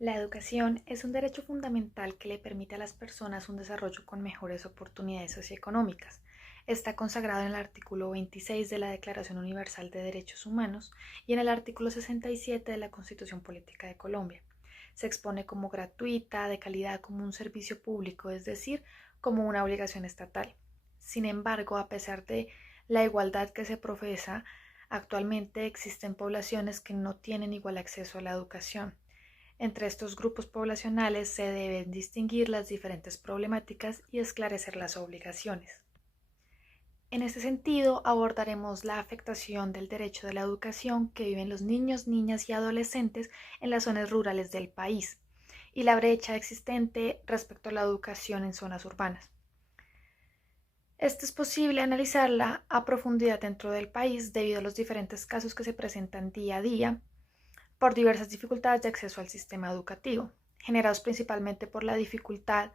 La educación es un derecho fundamental que le permite a las personas un desarrollo con mejores oportunidades socioeconómicas. Está consagrado en el artículo 26 de la Declaración Universal de Derechos Humanos y en el artículo 67 de la Constitución Política de Colombia. Se expone como gratuita, de calidad, como un servicio público, es decir, como una obligación estatal. Sin embargo, a pesar de la igualdad que se profesa, actualmente existen poblaciones que no tienen igual acceso a la educación. Entre estos grupos poblacionales se deben distinguir las diferentes problemáticas y esclarecer las obligaciones. En este sentido, abordaremos la afectación del derecho de la educación que viven los niños, niñas y adolescentes en las zonas rurales del país y la brecha existente respecto a la educación en zonas urbanas. Esto es posible analizarla a profundidad dentro del país debido a los diferentes casos que se presentan día a día por diversas dificultades de acceso al sistema educativo, generados principalmente por la dificultad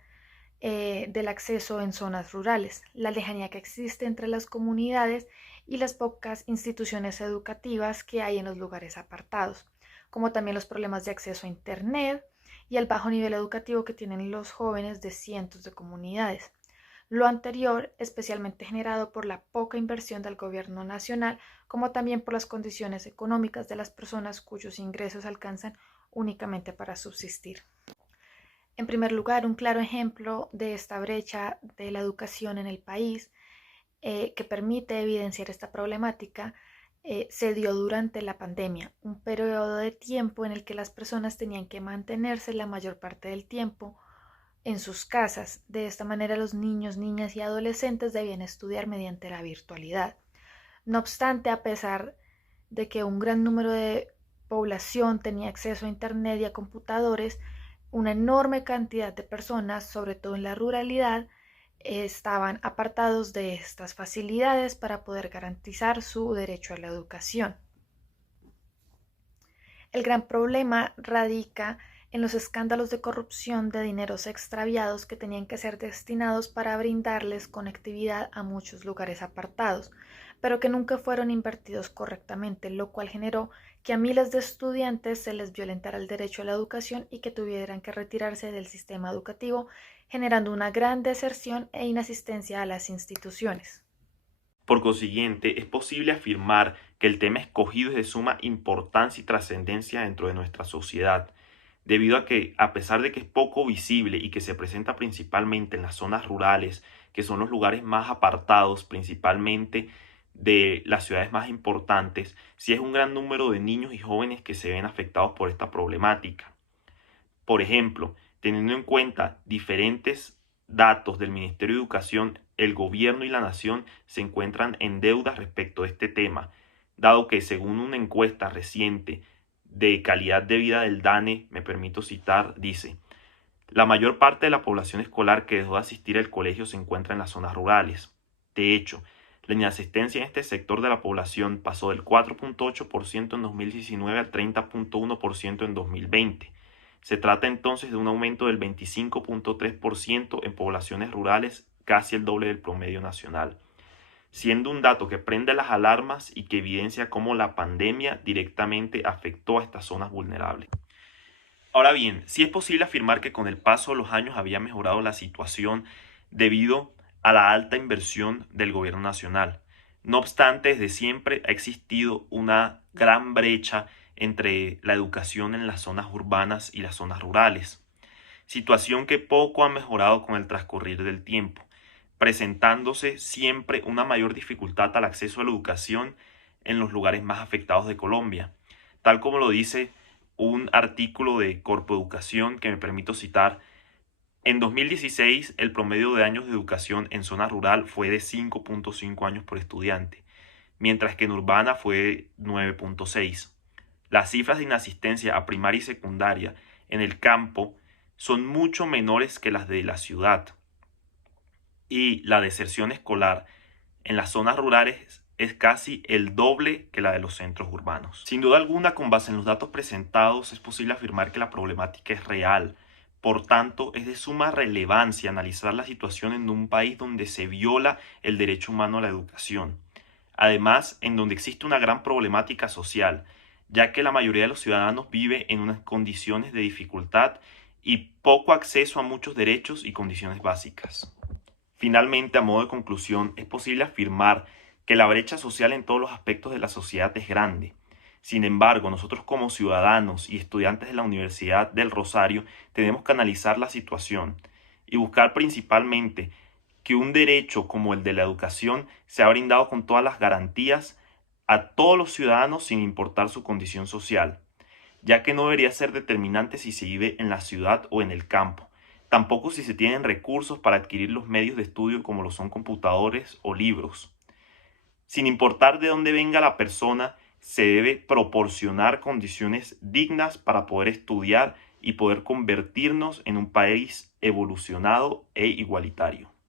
del acceso en zonas rurales, la lejanía que existe entre las comunidades y las pocas instituciones educativas que hay en los lugares apartados, como también los problemas de acceso a Internet y el bajo nivel educativo que tienen los jóvenes de cientos de comunidades. Lo anterior especialmente generado por la poca inversión del gobierno nacional, como también por las condiciones económicas de las personas cuyos ingresos alcanzan únicamente para subsistir. En primer lugar, un claro ejemplo de esta brecha de la educación en el país que permite evidenciar esta problemática se dio durante la pandemia, un periodo de tiempo en el que las personas tenían que mantenerse la mayor parte del tiempo en sus casas. De esta manera los niños, niñas y adolescentes debían estudiar mediante la virtualidad. No obstante, a pesar de que un gran número de población tenía acceso a Internet y a computadores, una enorme cantidad de personas, sobre todo en la ruralidad, estaban apartados de estas facilidades para poder garantizar su derecho a la educación. El gran problema radica en los escándalos de corrupción de dineros extraviados que tenían que ser destinados para brindarles conectividad a muchos lugares apartados, pero que nunca fueron invertidos correctamente, lo cual generó que a miles de estudiantes se les violentara el derecho a la educación y que tuvieran que retirarse del sistema educativo, generando una gran deserción e inasistencia a las instituciones. Por consiguiente, es posible afirmar que el tema escogido es de suma importancia y trascendencia dentro de nuestra sociedad, debido a que, a pesar de que es poco visible y que se presenta principalmente en las zonas rurales, que son los lugares más apartados, principalmente de las ciudades más importantes, sí es un gran número de niños y jóvenes que se ven afectados por esta problemática. Por ejemplo, teniendo en cuenta diferentes datos del Ministerio de Educación, el gobierno y la nación se encuentran en deuda respecto a este tema, dado que según una encuesta reciente de calidad de vida del DANE, me permito citar, dice: la mayor parte de la población escolar que dejó de asistir al colegio se encuentra en las zonas rurales. De hecho, la inasistencia en este sector de la población pasó del 4.8% en 2019 al 30.1% en 2020. Se trata entonces de un aumento del 25.3% en poblaciones rurales, casi el doble del promedio nacional, siendo un dato que prende las alarmas y que evidencia cómo la pandemia directamente afectó a estas zonas vulnerables. Ahora bien, sí es posible afirmar que con el paso de los años había mejorado la situación debido a la alta inversión del gobierno nacional. No obstante, desde siempre ha existido una gran brecha entre la educación en las zonas urbanas y las zonas rurales, situación que poco ha mejorado con el transcurrir del tiempo, presentándose siempre una mayor dificultad al acceso a la educación en los lugares más afectados de Colombia, tal como lo dice un artículo de Corpo Educación que me permito citar. En 2016, el promedio de años de educación en zona rural fue de 5.5 años por estudiante, mientras que en urbana fue 9.6. Las cifras de inasistencia a primaria y secundaria en el campo son mucho menores que las de la ciudad, y la deserción escolar en las zonas rurales es casi el doble que la de los centros urbanos. Sin duda alguna, con base en los datos presentados, es posible afirmar que la problemática es real. Por tanto, es de suma relevancia analizar la situación en un país donde se viola el derecho humano a la educación. Además, en donde existe una gran problemática social, ya que la mayoría de los ciudadanos vive en unas condiciones de dificultad y poco acceso a muchos derechos y condiciones básicas. Finalmente, a modo de conclusión, es posible afirmar que la brecha social en todos los aspectos de la sociedad es grande. Sin embargo, nosotros como ciudadanos y estudiantes de la Universidad del Rosario tenemos que analizar la situación y buscar principalmente que un derecho como el de la educación sea brindado con todas las garantías a todos los ciudadanos sin importar su condición social, ya que no debería ser determinante si se vive en la ciudad o en el campo, tampoco si se tienen recursos para adquirir los medios de estudio como lo son computadores o libros. Sin importar de dónde venga la persona, se debe proporcionar condiciones dignas para poder estudiar y poder convertirnos en un país evolucionado e igualitario.